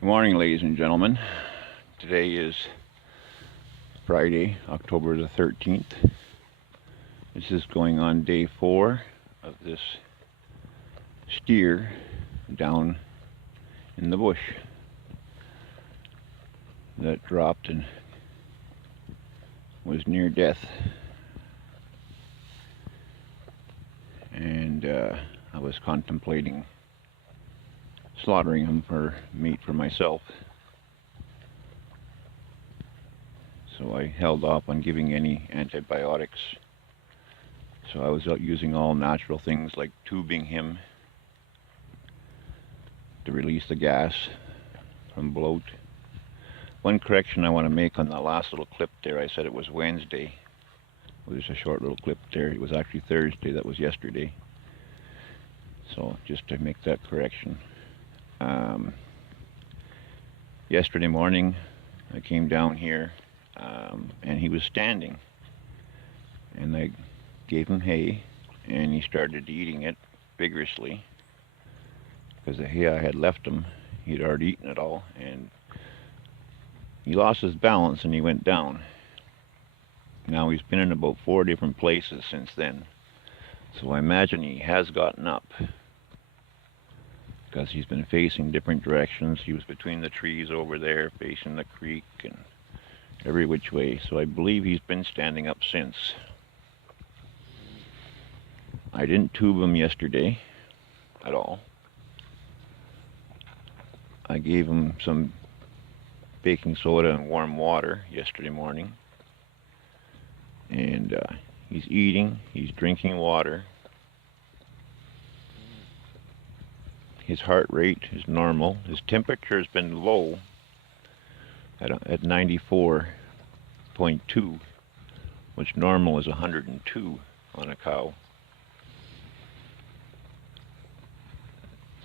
Good morning, ladies and gentlemen. Today is Friday, October the 13th. This is going on day 4 of this steer down in the bush that dropped and was near death. And I was contemplating slaughtering him for meat for myself. So I held off on giving any antibiotics. So I was out using all natural things like tubing him to release the gas from bloat. One correction I want to make on the last little clip there, I said it was Wednesday. It was just a short little clip there. It was actually Thursday, that was yesterday. So just to make that correction. Yesterday morning I came down here and he was standing, and I gave him hay and he started eating it vigorously because the hay I had left him, he'd already eaten it all, and he lost his balance and he went down. Now he's been in about 4 different places since then, so I imagine he has gotten up, because he's been facing different directions. He was between the trees over there, facing the creek and every which way. So I believe he's been standing up since. I didn't tube him yesterday at all. I gave him some baking soda and warm water yesterday morning. And he's eating, he's drinking water. His heart rate is normal. His temperature has been low at 94.2, which normal is 102 on a cow.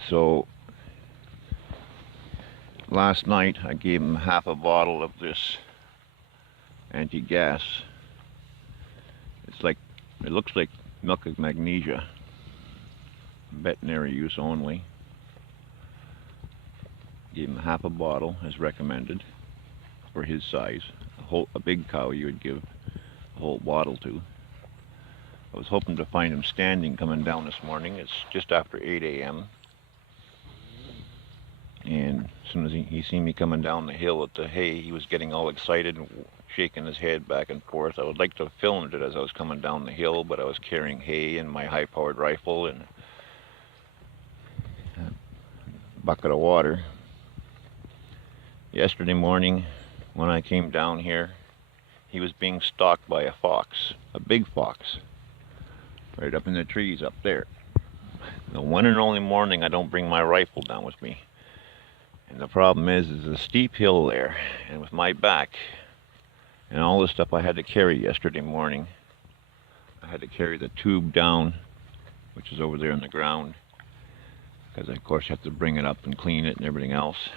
So last night I gave him half a bottle of this anti-gas. It looks like milk of magnesia, veterinary use only. Gave him half a bottle as recommended for his size. A big cow you would give a whole bottle to. I was hoping to find him standing coming down this morning. It's just after 8 a.m. And as soon as he seen me coming down the hill with the hay, he was getting all excited and shaking his head back and forth. I would like to have filmed it as I was coming down the hill, but I was carrying hay and my high-powered rifle and a bucket of water. Yesterday morning, when I came down here, he was being stalked by a fox, a big fox, right up in the trees up there. The one and only morning I don't bring my rifle down with me. And the problem is a steep hill there, and with my back and all the stuff I had to carry yesterday morning, I had to carry the tube down, which is over there on the ground, because I, of course, have to bring it up and clean it and everything else.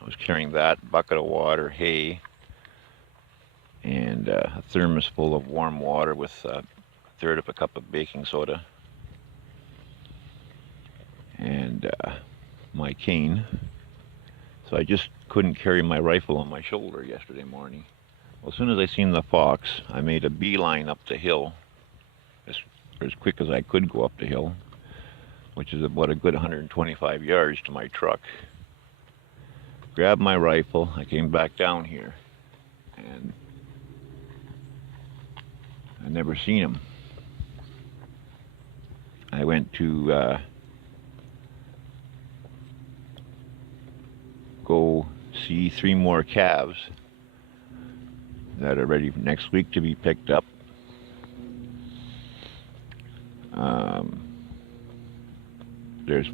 I was carrying that, bucket of water, hay, and a thermos full of warm water with a third of a cup of baking soda, and my cane. So I just couldn't carry my rifle on my shoulder yesterday morning. Well, as soon as I seen the fox, I made a beeline up the hill, as quick as I could go up the hill, which is about a good 125 yards to my truck. Grabbed my rifle, I came back down here, and I never seen him. I went to go see 3 more calves that are ready for next week to be picked up. There's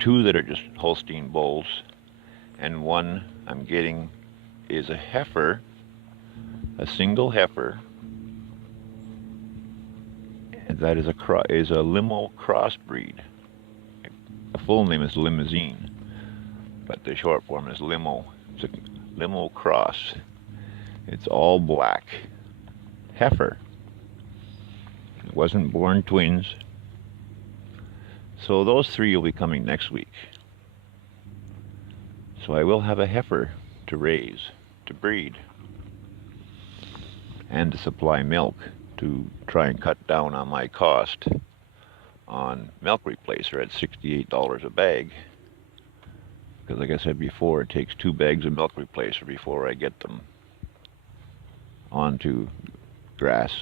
two that are just Holstein bulls, and one I'm getting is a heifer, a single heifer, and that is a limo crossbreed. The full name is Limousine, but the short form is Limo. It's a limo cross. It's all black heifer. It wasn't born twins. So those 3 will be coming next week. So I will have a heifer to raise, to breed, and to supply milk to try and cut down on my cost on milk replacer at $68 a bag. Because like I said before, it takes 2 bags of milk replacer before I get them onto grass.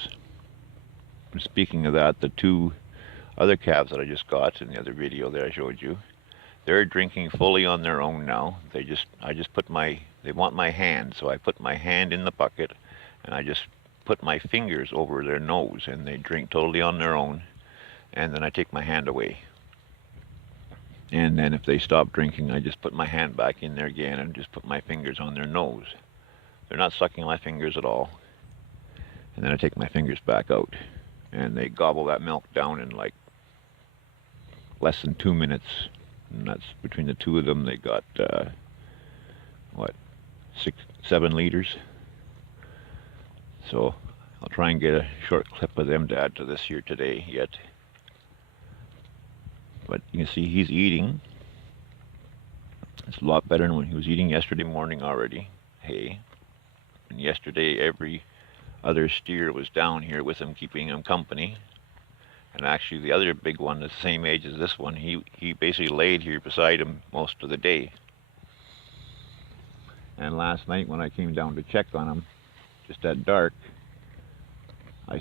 Speaking of that, the 2 other calves that I just got in the other video that I showed you, they're drinking fully on their own now. They want my hand, so I put my hand in the bucket and I just put my fingers over their nose and they drink totally on their own, and then I take my hand away. And then if they stop drinking, I just put my hand back in there again and just put my fingers on their nose. They're not sucking my fingers at all. And then I take my fingers back out and they gobble that milk down in like less than 2 minutes. And that's between the 2 of them, they got, 7 liters. So I'll try and get a short clip of them to add to this here today yet. But you can see he's eating. It's a lot better than when he was eating yesterday morning already, hay. And yesterday every other steer was down here with him, keeping him company. And actually the other big one, the same age as this one, he basically laid here beside him most of the day. And last night when I came down to check on him, just at dark, I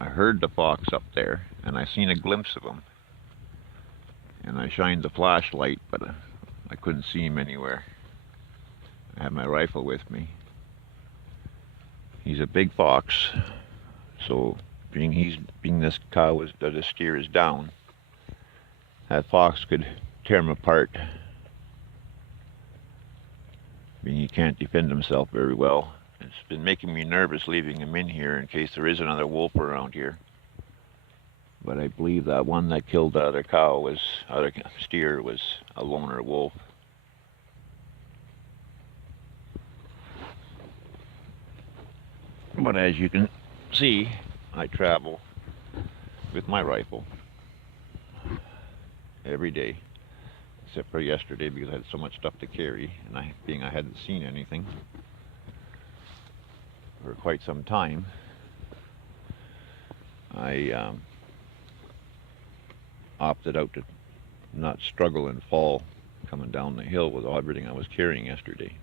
heard the fox up there, and I seen a glimpse of him. And I shined the flashlight, but I couldn't see him anywhere. I had my rifle with me. He's a big fox, so being this cow this steer is down, that fox could tear him apart. Being he can't defend himself very well. It's been making me nervous leaving him in here in case there is another wolf around here. But I believe that one that killed the other steer was a loner wolf. But as you can see, I travel with my rifle every day, except for yesterday because I had so much stuff to carry, and I hadn't seen anything for quite some time. I opted out to not struggle and fall coming down the hill with everything I was carrying yesterday.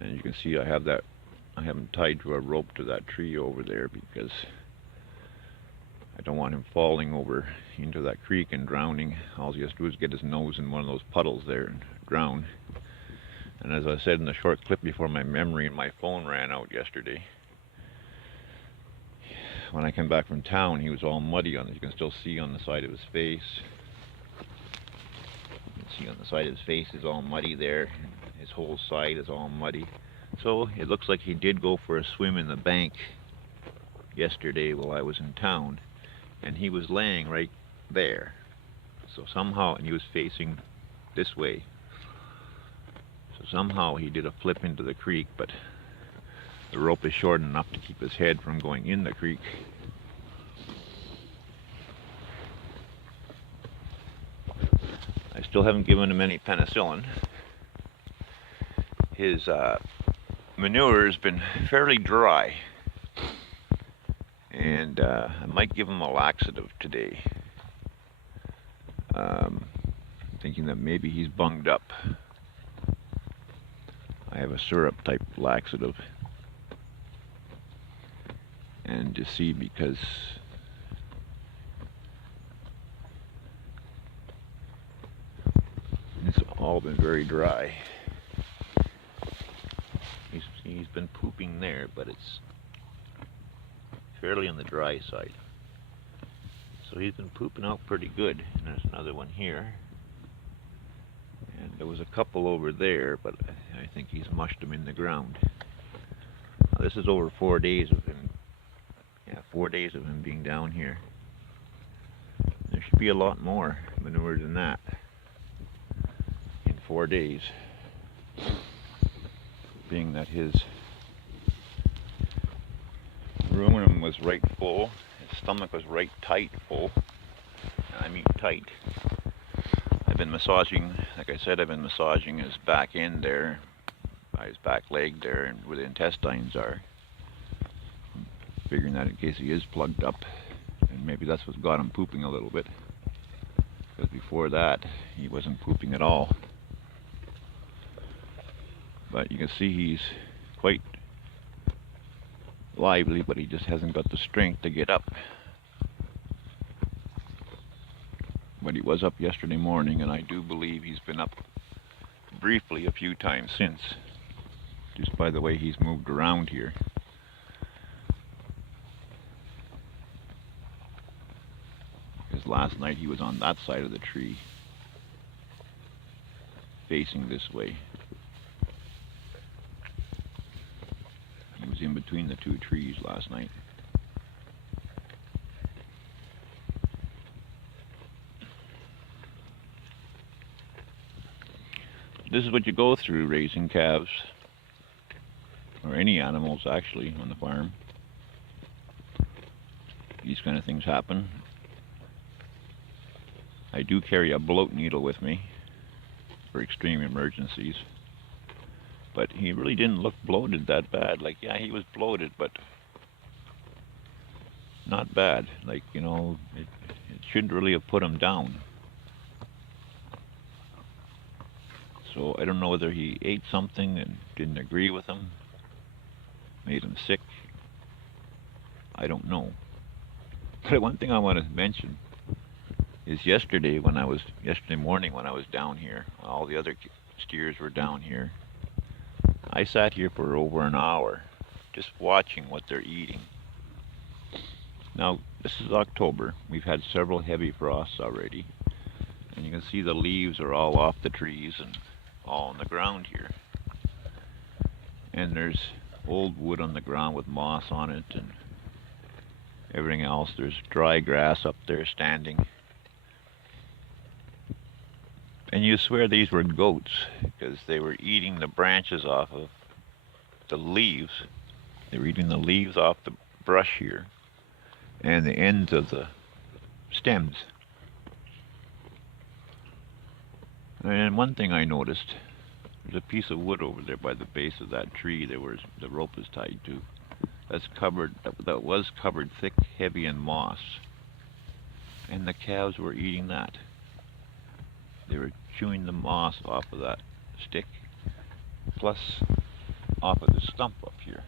And you can see I have him tied to a rope to that tree over there because I don't want him falling over into that creek and drowning. All he has to do is get his nose in one of those puddles there and drown. And as I said in the short clip before, my memory and my phone ran out yesterday. When I came back from town, he was all muddy on it. You can still see on the side of his face. You can see on the side of his face is all muddy there. His whole side is all muddy. So it looks like he did go for a swim in the bank yesterday while I was in town. And he was laying right there. So somehow, and he was facing this way. So somehow he did a flip into the creek, but the rope is short enough to keep his head from going in the creek. I still haven't given him any penicillin. His manure has been fairly dry, and I might give him a laxative today. Thinking that maybe he's bunged up. I have a syrup type laxative. And to see, because it's all been very dry. He's been pooping there, but it's fairly on the dry side. So he's been pooping out pretty good. And there's another one here. And there was a couple over there, but I think he's mushed them in the ground. Now, this is over 4 days of him. Yeah, 4 days of him being down here. There should be a lot more manure than that in 4 days. Being that his rumen was right full, his stomach was right tight full, I mean tight. I've been massaging, like I said, I've been massaging his back end there, by his back leg there, and where the intestines are. Figuring that in case he is plugged up, and maybe that's what's got him pooping a little bit. Because before that, he wasn't pooping at all. But you can see he's quite lively, but he just hasn't got the strength to get up. But he was up yesterday morning, and I do believe he's been up briefly a few times since, just by the way he's moved around here. Because last night he was on that side of the tree, facing this way. He was in between the two trees last night. This is what you go through raising calves, or any animals actually, on the farm. These kind of things happen. I do carry a bloat needle with me for extreme emergencies. But he really didn't look bloated that bad. Like, yeah, he was bloated, but not bad. Like, you know, it shouldn't really have put him down. So I don't know whether he ate something and didn't agree with him, made him sick. I don't know. But one thing I want to mention is yesterday morning when I was down here, all the other steers were down here. I sat here for over an hour just watching what they're eating. Now, this is October. We've had several heavy frosts already. And you can see the leaves are all off the trees and all on the ground here. And there's old wood on the ground with moss on it and everything else. There's dry grass up there standing. And you swear these were goats because they were eating the branches off of the leaves. They were eating the leaves off the brush here and the ends of the stems. And one thing I noticed, there's a piece of wood over there by the base of that tree that the rope is tied to. That was covered thick, heavy in moss. And the calves were eating that. They were chewing the moss off of that stick, plus off of the stump up here.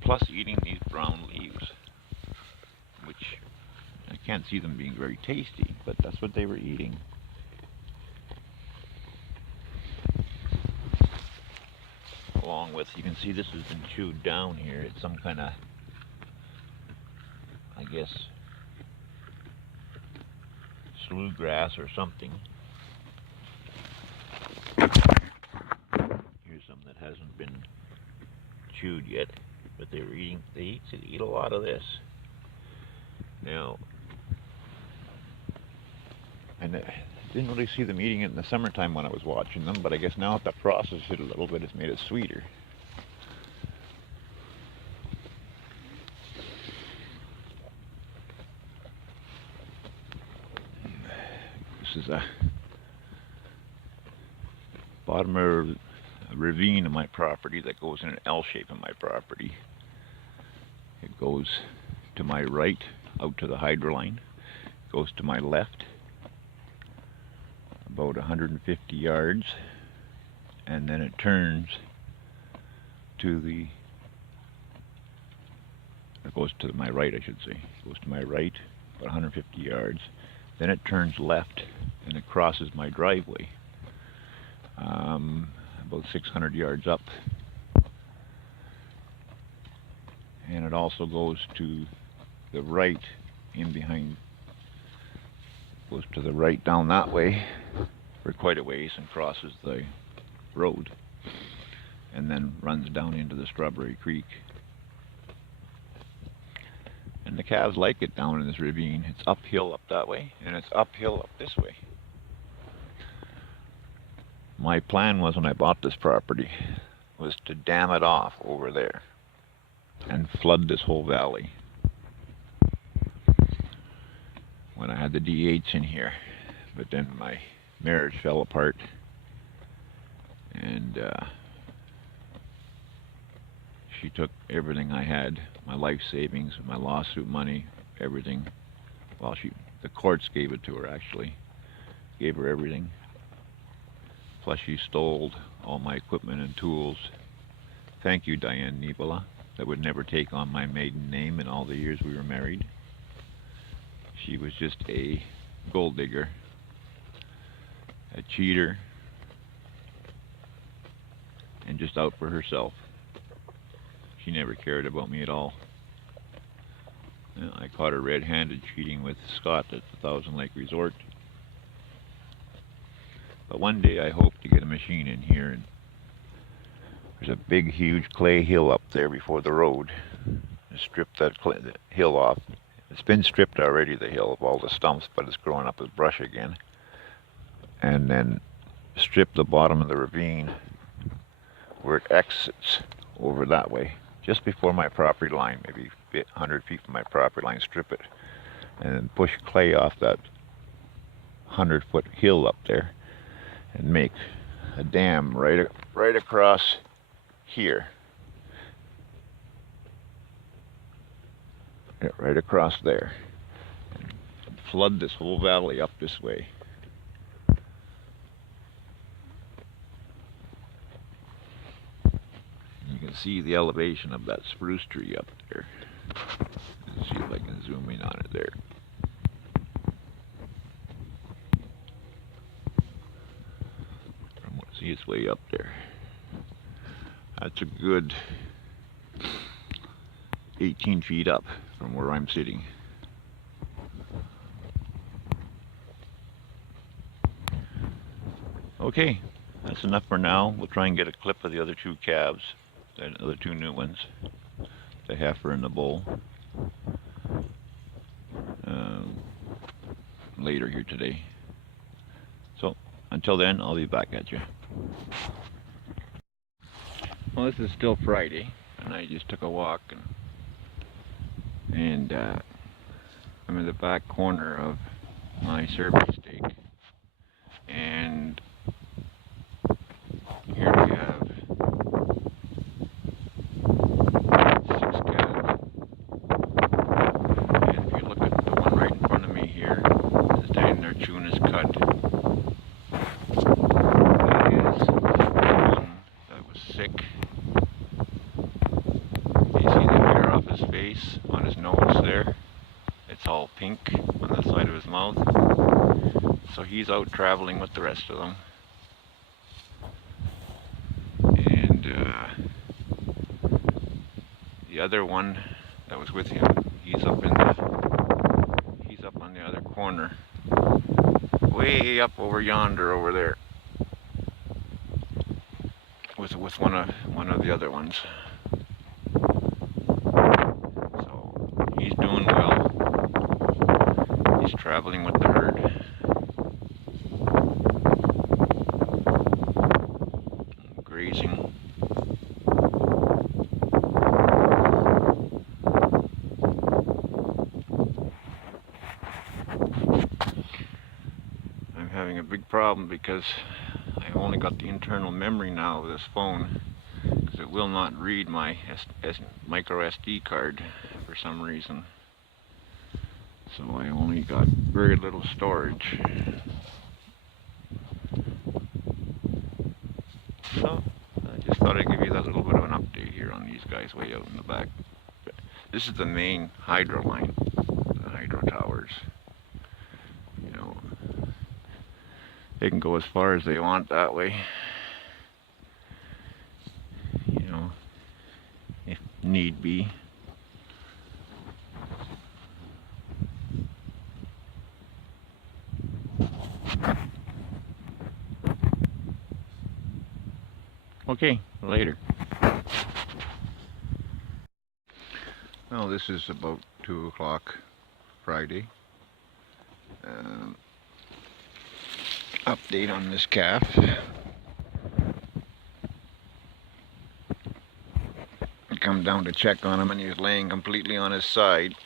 Plus eating these brown leaves, which I can't see them being very tasty, but that's what they were eating. Along with, you can see this has been chewed down here. It's some kind of, I guess, slough grass or something. Here's some that hasn't been chewed yet, but they eat a lot of this. Now, and I didn't really see them eating it in the summertime when I was watching them, but I guess now that the frost has hit a little bit, it's made it sweeter. This is a bottom of a ravine of my property that goes in an L shape in my property. It goes to my right out to the hydro line, goes to my left about 150 yards, and then it turns to it goes to my right, I should say. It goes to my right about 150 yards, then it turns left and it crosses my driveway about 600 yards up, and it also goes to the right in behind, goes to the right down that way for quite a ways and crosses the road and then runs down into the Strawberry Creek. And the calves like it down in this ravine. It's uphill up that way and it's uphill up this way. My plan was, when I bought this property, was to dam it off over there and flood this whole valley. had the D8s in here, but then my marriage fell apart, and she took everything I had, my life savings, my lawsuit money, everything. Well, the courts gave it to her, actually. Gave her everything. Plus she stole all my equipment and tools. Thank you, Diane Nibola. That would never take on my maiden name in all the years we were married. She was just a gold digger, a cheater, and just out for herself. She never cared about me at all. I caught her red-handed cheating with Scott at the Thousand Lake Resort. But one day I hope to get a machine in here, and there's a big, huge clay hill up there before the road. Strip that the hill off. It's been stripped already, the hill, of all the stumps, but it's growing up with brush again. And then strip the bottom of the ravine where it exits over that way, just before my property line, maybe 100 feet from my property line, strip it, and then push clay off that 100-foot hill up there, and make a dam right across here. Yeah, right across there. And flood this whole valley up this way. You can see the elevation of that spruce tree up there. Let's see if I can zoom in on it there. See, it's way up there. That's a good 18 feet up from where I'm sitting. Okay, that's enough for now. We'll try and get a clip of the other two calves, the other two new ones, the heifer and the bull, later here today. So until then, I'll be back at you. Well, this is still Friday, and I just took a walk, and I'm in the back corner of my survey stake, and here we have 6 calves. And if you look at the one right in front of me here, it's standing there chewing his cud. That is one that was sick. You see the hair off his face, on his nose there. It's all pink on the side of his mouth. So he's out traveling with the rest of them. And the other one that was with him, he's up on the other corner, way up over yonder over there, with one of the other ones. So he's doing well. He's traveling with the herd. Grazing. I'm having a big problem because I only got the internal memory now of this phone, because it will not read my micro SD card for some reason. So I only got very little storage. So I just thought I'd give you that little bit of an update here on these guys way out in the back. This is the main hydro line, the hydro towers. You know, they can go as far as they want that way. You know, if need be. Okay, later. Well, this is about 2 o'clock Friday. Update on this calf. I come down to check on him, and he was laying completely on his side.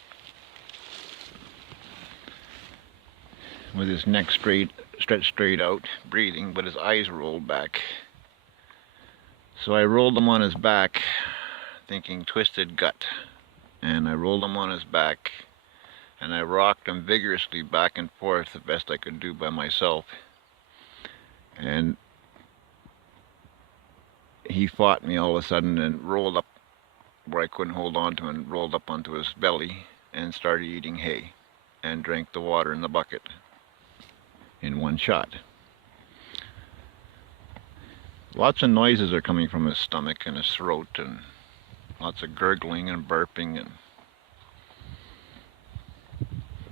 with his neck stretched straight out, breathing, but his eyes rolled back. So I rolled him on his back, thinking twisted gut, and I rolled him on his back, and I rocked him vigorously back and forth the best I could do by myself. And he fought me all of a sudden and rolled up where I couldn't hold on to him, and rolled up onto his belly and started eating hay and drank the water in the bucket in one shot. Lots of noises are coming from his stomach and his throat, and lots of gurgling and burping,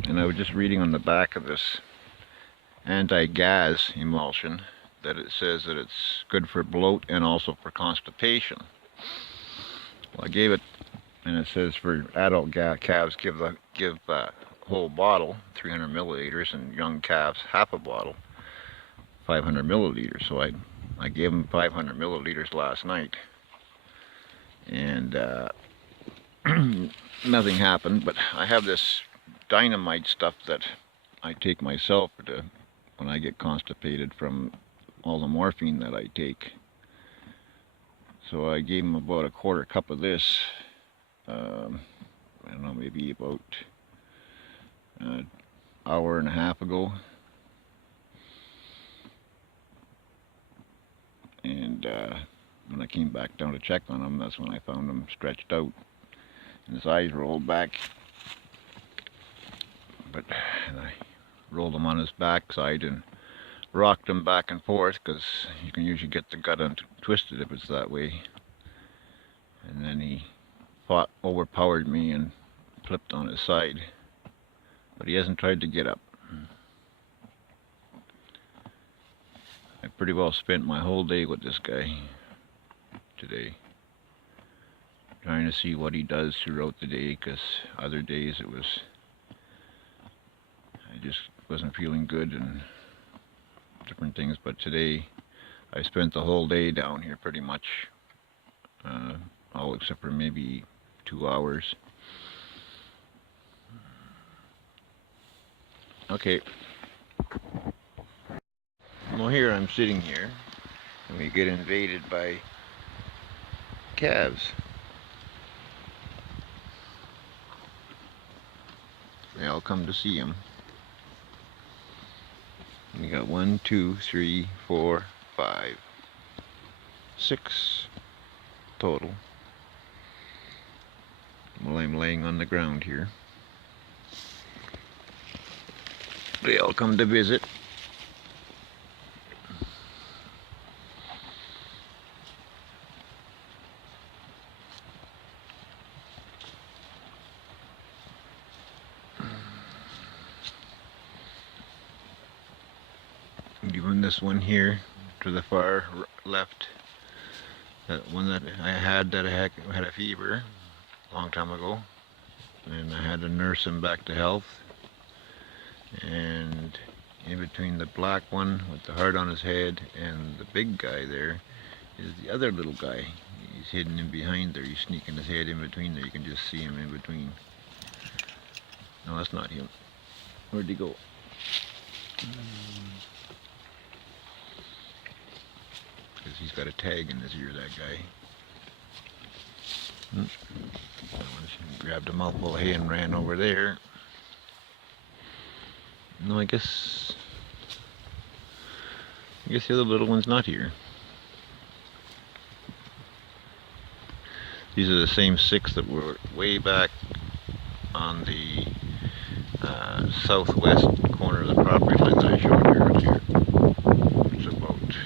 and I was just reading on the back of this anti-gas emulsion that it says that it's good for bloat and also for constipation. Well, I gave it, and it says for adult calves give whole bottle, 300 milliliters, and young calves half a bottle, 500 milliliters. So I gave him 500 milliliters last night, and nothing happened. But I have this dynamite stuff that I take myself when I get constipated from all the morphine that I take. So I gave him about a quarter cup of this, I don't know, maybe about an hour and a half ago. And when I came back down to check on him, that's when I found him stretched out and his eyes rolled back. But I rolled him on his backside and rocked him back and forth, because you can usually get the gut twisted if it's that way. And then he overpowered me and flipped on his side, but he hasn't tried to get up. I pretty well spent my whole day with this guy today, trying to see what he does throughout the day, because other days I just wasn't feeling good and different things. But today I spent the whole day down here pretty much, all except for maybe 2 hours. Okay. Well, here I'm sitting here, and we get invaded by calves. They all come to see him. We got 1, 2, 3, 4, 5, 6 total. Well, I'm laying on the ground here. They all come to visit. Even this one here to the far left, that one that I had had a fever a long time ago, and I had to nurse him back to health. And in between the black one with the heart on his head and the big guy there is the other little guy. He's hidden in behind there. He's sneaking his head in between there. You can just see him in between. No, that's not him. Where'd he go? Because he's got a tag in his ear, that guy. Grabbed a mouthful of hay and ran over there. No, I guess the other little one's not here. These are the same 6 that were way back on the southwest corner of the property line that I showed you earlier. It's about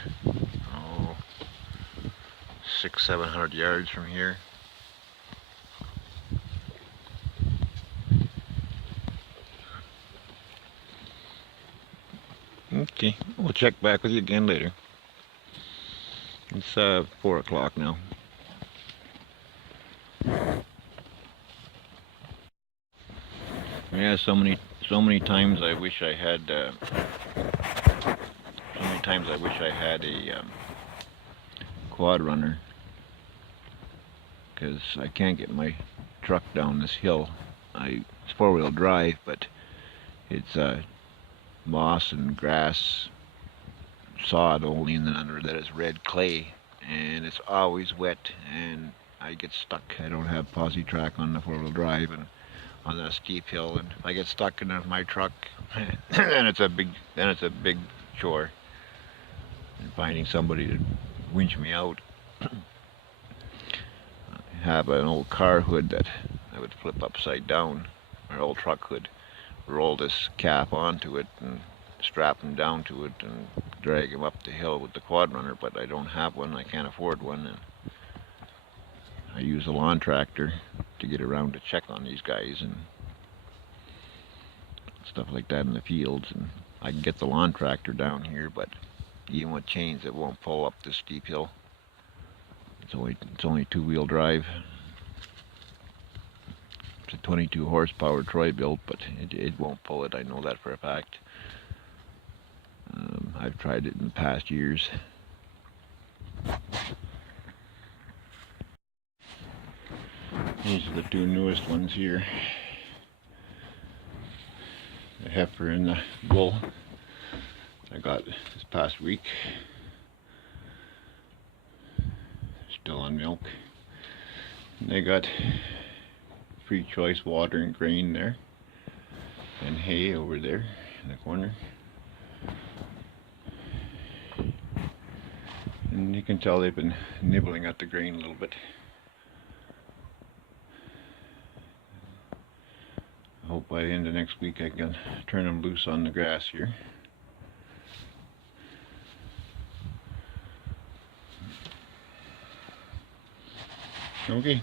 600-700 yards from here. Okay, we'll check back with you again later. It's 4 o'clock now. Yeah, so many times I wish I had a quad runner, because I can't get my truck down this hill. It's 4-wheel drive, but it's moss and grass, sod only, and then under that is red clay, and it's always wet, and I get stuck. I don't have posi track on the 4-wheel drive, and on that steep hill, and if I get stuck in my truck, then it's a big chore. And finding somebody to winch me out. I have an old car hood that I would flip upside down, my old truck hood, roll this cap onto it and strap him down to it and drag him up the hill with the quad runner, but I don't have one. I can't afford one, and I use a lawn tractor to get around to check on these guys and stuff like that in the fields. And I can get the lawn tractor down here, but even with chains it won't pull up this steep hill. It's only 2-wheel drive. It's a 22 horsepower Troy built, but it won't pull it. I know that for a fact. I've tried it in the past years. These are the 2 newest ones here. The heifer and the bull I got this past week. Still on milk. And they got free choice water and grain there, and hay over there in the corner. And you can tell they've been nibbling at the grain a little bit. I hope by the end of next week I can turn them loose on the grass here. Okay.